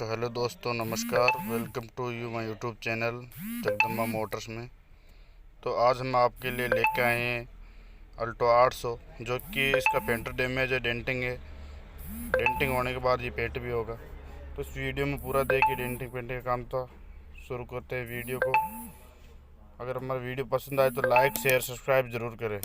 तो हेलो दोस्तों, नमस्कार। Welcome to you my YouTube channel Jagdamba Motors में। तो आज हम आपके लिए लेके आए हैं अल्टो 800, जो कि इसका पेंटर डैमेज है, डेंटिंग है। डेंटिंग होने के बाद ये पेंट भी होगा। तो इस वीडियो में पूरा देखिए डेंटिंग पेंटिंग का काम। था शुरू करते हैं वीडियो को। अगर हमारा वीडियो पसंद आए तो लाइक शेयर सब्सक्राइब ज़रूर करें।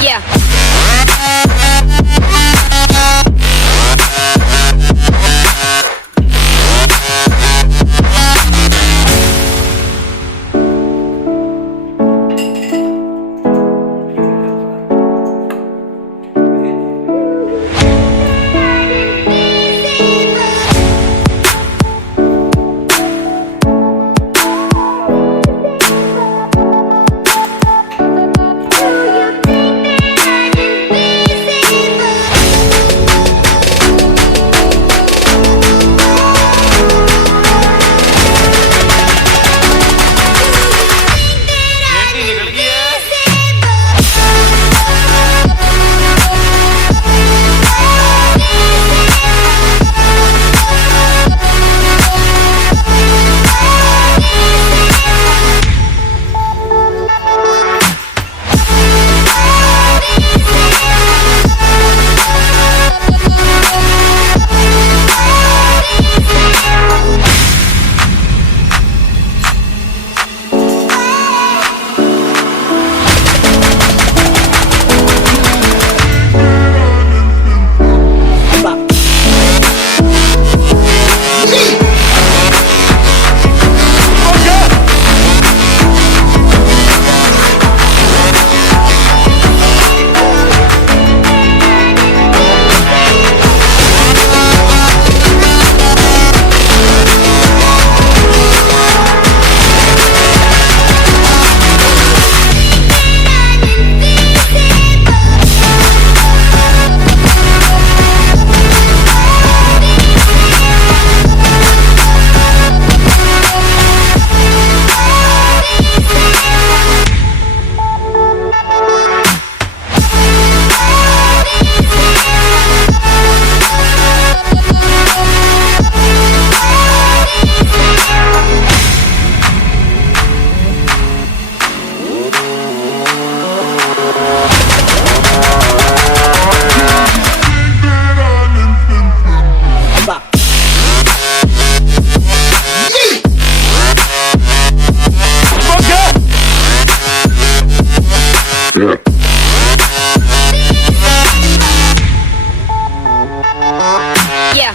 Yeah. Yeah.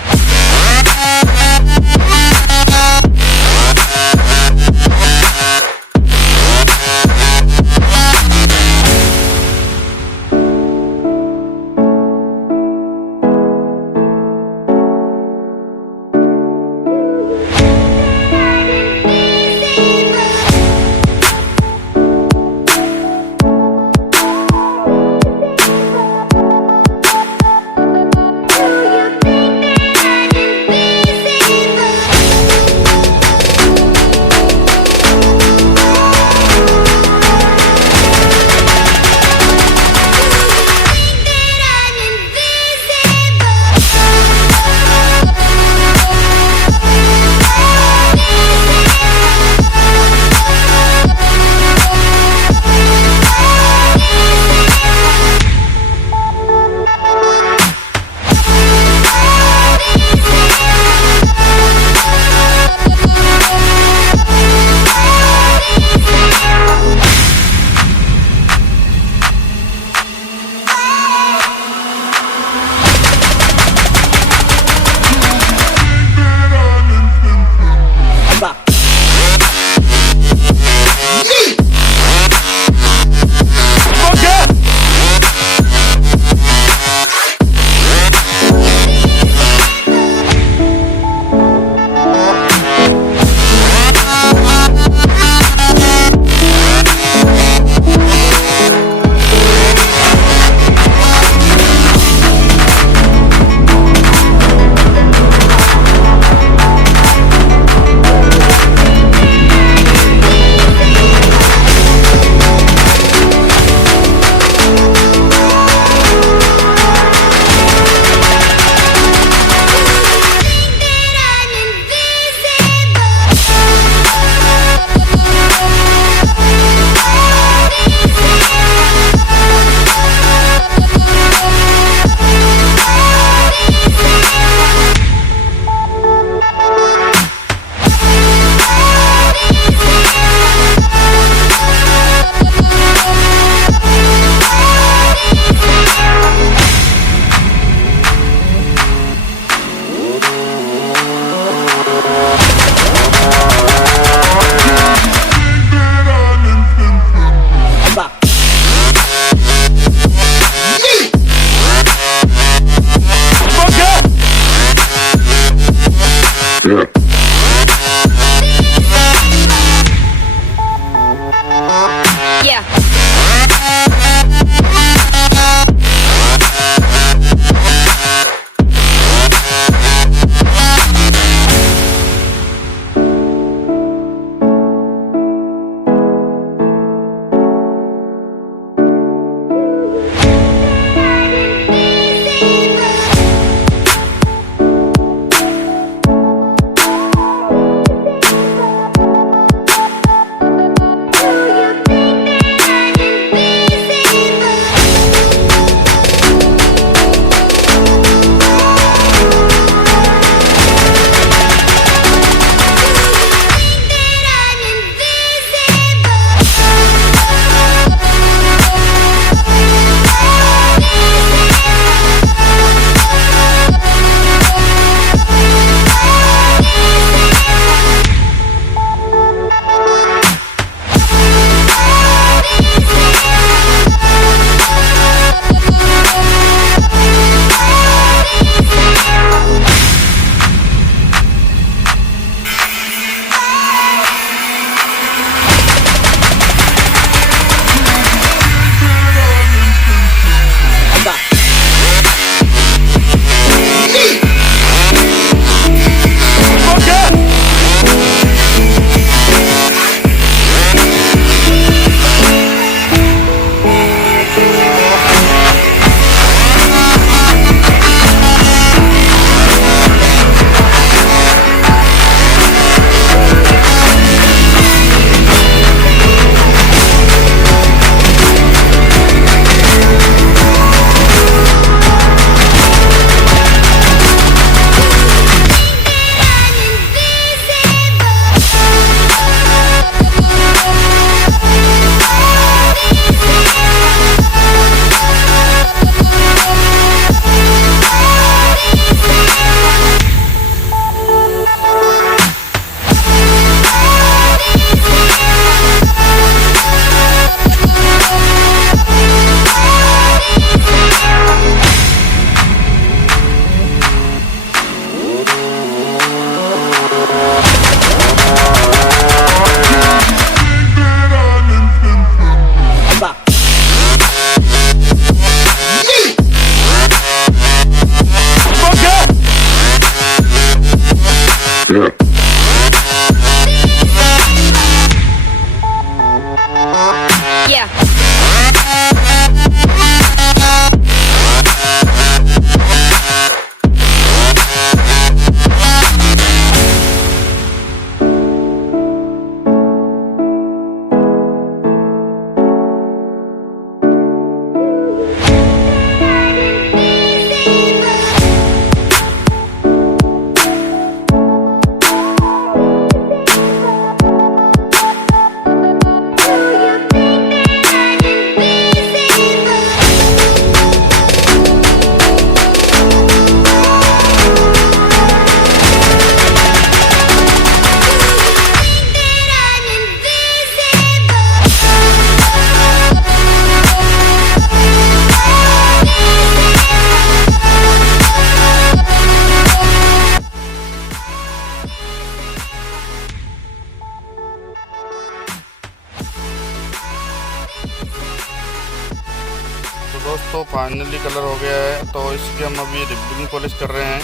दोस्तों फाइनली कलर हो गया है, तो इसकी हम अभी रिबिन पॉलिश कर रहे हैं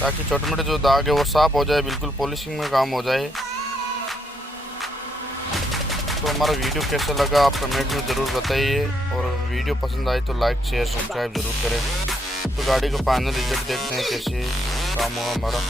ताकि छोटे मोटे जो दाग है वो साफ़ हो जाए, बिल्कुल पॉलिशिंग में काम हो जाए। तो हमारा वीडियो कैसा लगा आप कमेंट में ज़रूर बताइए, और वीडियो पसंद आए तो लाइक शेयर सब्सक्राइब ज़रूर करें। तो गाड़ी का फाइनल रिजल्ट देखते हैं कैसे काम हुआ हमारा।